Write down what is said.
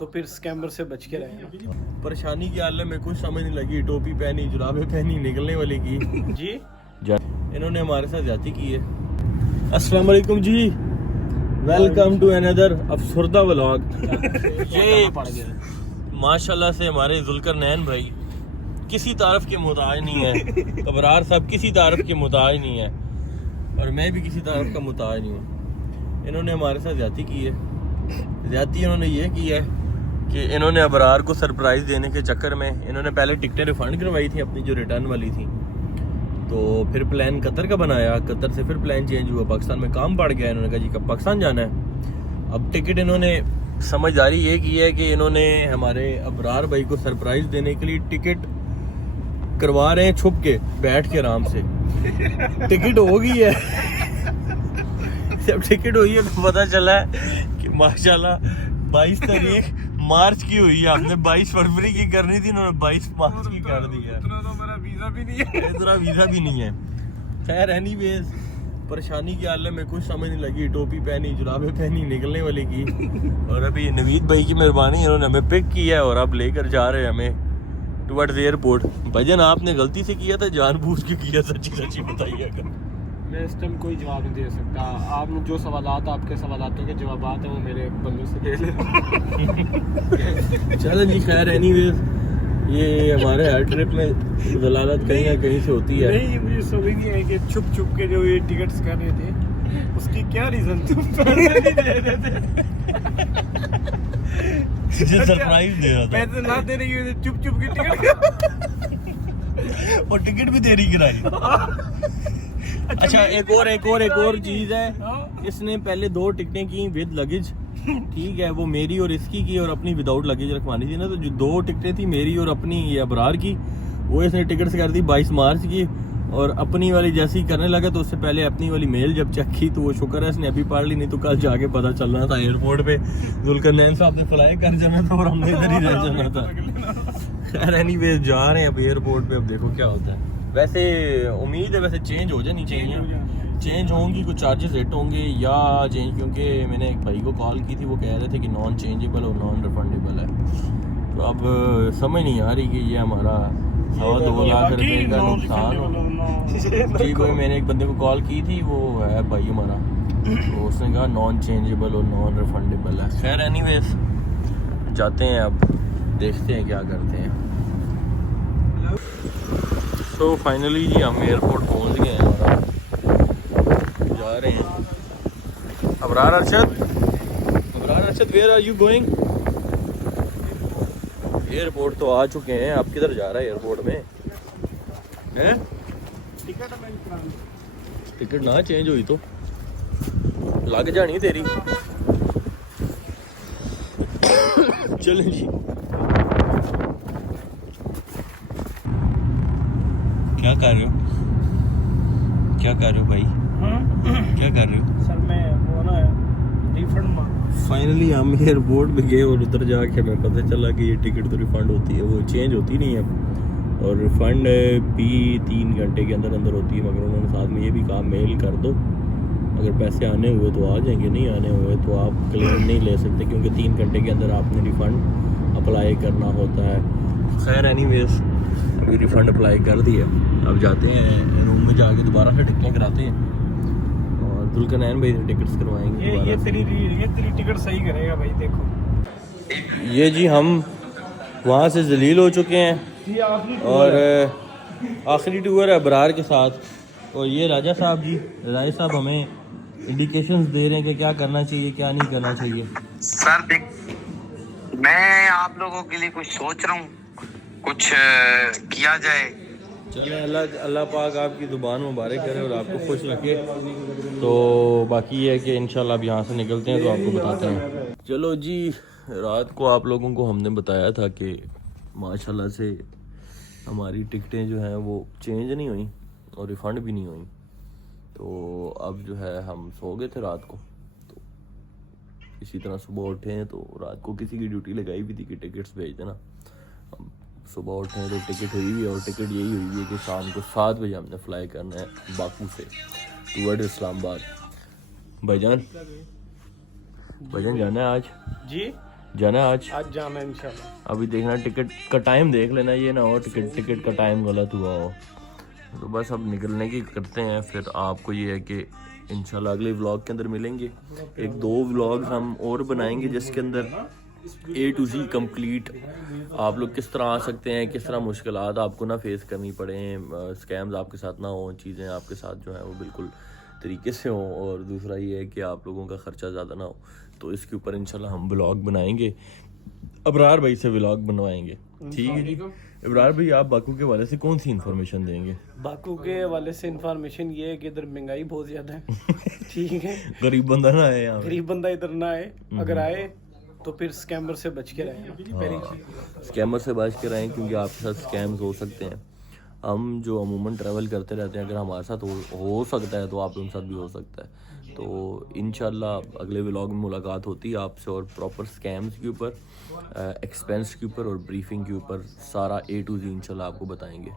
तो फिर स्कैमर से बच के रहें। परेशानी की हालत में कुछ समझ नहीं लगी, टोपी पहनी, जुराबे पहनी, निकलने वाली की जी इन्होंने हमारे साथ ज्यादती की है। अस्सलाम वालेकुम जी, वेलकम टू अनदर अफसरदा व्लॉग। ये माशाल्लाह से हमारे जुल्करनैन भाई किसी तारफ के मुताज नहीं है, अबरार साहब किसी तारफ के मुताज नहीं है, और मैं भी किसी तारफ का मुताज नहीं हूँ। इन्होंने हमारे साथ ज्यादती की है। ज्यादती इन्होंने ये की है कि इन्होंने अबरार को सरप्राइज़ देने के चक्कर में इन्होंने पहले टिकटें रिफंड करवाई थी अपनी जो रिटर्न वाली थी, तो फिर प्लान कतर का बनाया, कतर से फिर प्लान चेंज हुआ, पाकिस्तान में काम पड़ गया। इन्होंने कहा जी कब पाकिस्तान जाना है। अब टिकट इन्होंने समझदारी ये की है कि इन्होंने हमारे अबरार भाई को सरप्राइज़ देने के लिए टिकट करवा रहे हैं छुप के, बैठ के आराम से। टिकट हो गई है। जब टिकट हुई है तो पता चला है कि माशाल्लाह 22 तारीख मार्च की हुई है। हमने 22 फरवरी की करनी थी, इन्होंने 22 मार्च की कर दी है। इतना तो मेरा वीजा भी नहीं है। इतना वीजा भी नहीं है। खैर एनीवेज, परेशानी की हालत में कुछ समझ नहीं लगी, टोपी पहनी, जुराबे पहनी, निकलने वाली की। और अभी नवीद भाई की मेहरबानी, इन्होंने हमें पिक किया है और अब लेकर जा रहे हैं हमें टुवर्ड्स एयरपोर्ट। भाईजान आपने गलती से किया था, जानबूझ के किया? सच्ची सच्ची बताइए। अगर मैं इस टाइम कोई जवाब नहीं दे सकता। आपने जो सवालात, आपके सवालातों के जवाब हैं वो मेरे बंदों से ले ले। चलो जी, खैर एनीवेज, ये हमारे हर ट्रिप में दलालत कहीं ना कहीं से होती है। नहीं, मुझे समझ नहीं है कि छुप छुप के जो ये टिकट्स कर रहे थे उसकी क्या रीजन थी? पैसे नहीं दे रहे थे। सरप्राइज दे रहा था, पैसे ना दे रही है, चुप चुप के टिकट और टिकट भी देरी कराई। अच्छा एक और चीज है, इसने पहले 2 टिकटें की विद लगेज, ठीक है, वो मेरी और इसकी की, और अपनी विदाउट लगेज रखवानी थी ना, तो जो 2 टिकटें थी मेरी और अपनी ये अबरार की, वो इसने टिकट से कर दी 22 मार्च की, और अपनी वाली जैसे ही करने लगा तो उससे पहले अपनी वाली मेल जब चेक की तो वो शुक्र है इसने अभी पढ़ ली, नहीं तो कल जाके पता चलना था एयरपोर्ट पे जुल्करनैन साहब ने फ्लाई कर जाना था और हमने इधर ही रह जाना था। खैर एनीवेज, जा रहे हैं अब एयरपोर्ट पे, अब देखो क्या होता है। वैसे उम्मीद है वैसे चेंज हो जानी चाहिए, चेंज होंगी, कुछ चार्जेस हिट होंगे या चेंज, क्योंकि मैंने एक भाई को कॉल की थी, वो कह रहे थे कि नॉन चेंजेबल और नॉन रिफंडेबल है। तो अब समझ नहीं आ रही कि ये हमारा 2.25 लाख रुपए का नुकसान हो। जी भाई, मैंने एक बंदे को कॉल की थी, वो है भाई हमारा, तो उसने कहा नॉन चेंजेबल और नॉन रिफंडेबल है। खैर एनीवेज, जाते हैं अब, देखते हैं क्या करते हैं। तो फाइनली जी हम एयरपोर्ट पहुंच गए हैं और जा रहे हैं। Abrar Arshad, where are you going? Airport तो आ चुके हैं, आप किधर जा रहे हैं एयरपोर्ट में? हैं? टिकट ना चेंज हुई तो लग जानी तेरी। चलें जी। क्या कर रहे हो? क्या कर रहे हो भाई? क्या कर रहे हो? सर मैं वो ना रिफंड फाइनली हम एयरपोर्ट पे गए और उधर जाके हमें पता चला कि ये टिकट तो रिफंड होती है, वो चेंज होती नहीं है, और रिफंड भी 3 घंटे के अंदर अंदर होती है। मगर उन्होंने साथ में ये भी कहा मेल कर दो, अगर पैसे आने हुए तो आ जाएंगे, नहीं आने हुए तो आप क्लेम नहीं ले सकते, क्योंकि 3 घंटे के अंदर आपने रिफ़ंड अप्लाई करना होता है। खैर एनीवेज, अभी रिफ़ंड अप्लाई कर दिया, अब जाते हैं रूम में, जाके दोबारा से टिकटें कराते हैं और जुल्करनैन भाई से टिकट्स करवाएंगे। ये तेरी टिकट सही करेगा भाई, देखो। ये जी हम वहाँ से जलील हो चुके हैं और आखिरी टूर है अबरार के साथ, और ये राजा साहब जी, राजा साहब हमें इंडिकेशंस दे रहे हैं कि क्या करना चाहिए क्या नहीं करना चाहिए। सर देख, मैं आप लोगों के लिए कुछ सोच रहा हूँ, कुछ किया जाए। चले, अल्लाह पाक आपकी ज़ुबान मुबारक करे और आपको खुश रखे। तो बाकी ये है कि इंशाल्लाह अब यहाँ से निकलते हैं तो आपको बताते हैं। चलो जी, रात को आप लोगों को हमने बताया था कि माशाल्लाह से हमारी टिकटें जो हैं वो चेंज नहीं हुई और रिफ़ंड भी नहीं हुई। तो अब जो है हम सो गए थे रात को, तो इसी तरह सुबह उठे हैं तो रात को किसी की ड्यूटी लगाई भी थी कि टिकट्स भेज देना। हम सुबह उठे हैं तो टिकट हुई हुई है, और टिकट यही हुई है कि शाम को 7 बजे हमने फ़्लाई करना है बाकू से टूवर्ड इस्लामाबाद। भाईजान जाना है आज? जी जाना आज जाना है इंशाल्लाह। अभी देखना टिकट का टाइम देख लेना, ये ना हो टिकट का टाइम गलत हुआ हो। तो बस अब निकलने की करते हैं, फिर आपको ये है कि इंशाल्लाह अगले व्लॉग के अंदर मिलेंगे। 1-2 व्लॉग हम और बनाएंगे जिसके अंदर A to Z कंप्लीट आप लोग किस तरह आ सकते हैं, किस तरह मुश्किलात आपको ना फेस करनी पड़े, स्कैम्स आपके साथ ना हो, चीज़ें आपके साथ जो है वो बिल्कुल तरीके से हो, और दूसरा ये है कि आप लोगों का ख़र्चा ज़्यादा ना हो। तो इसके ऊपर इंशाल्लाह हम व्लॉग बनाएंगे, अबरार भाई से व्लॉग बनवाएंगे। ठीक है जी। इब्रार भाई आप बाकू के वाले से कौन सी इन्फॉर्मेशन देंगे? बाकू के वाले से इंफॉर्मेशन ये है कि इधर महंगाई बहुत ज़्यादा है। ठीक है, गरीब बंदा ना आए यहाँ पे। गरीब बंदा इधर ना आए, अगर आए तो फिर स्कैमर से बच के रहें। स्कैमर से बच के रहें, क्योंकि आपके साथ स्कैम्स हो सकते हैं। हम जो अमूमन ट्रैवल करते रहते हैं, अगर हमारे साथ हो सकता है तो आप लोगों के साथ भी हो सकता है। तो इंशाल्लाह अगले व्लॉग में मुलाकात होती है आपसे, और प्रॉपर स्कैम्स के ऊपर, एक्सपेंस के ऊपर और ब्रीफिंग के ऊपर सारा A to Z इंशाल्लाह आपको बताएंगे।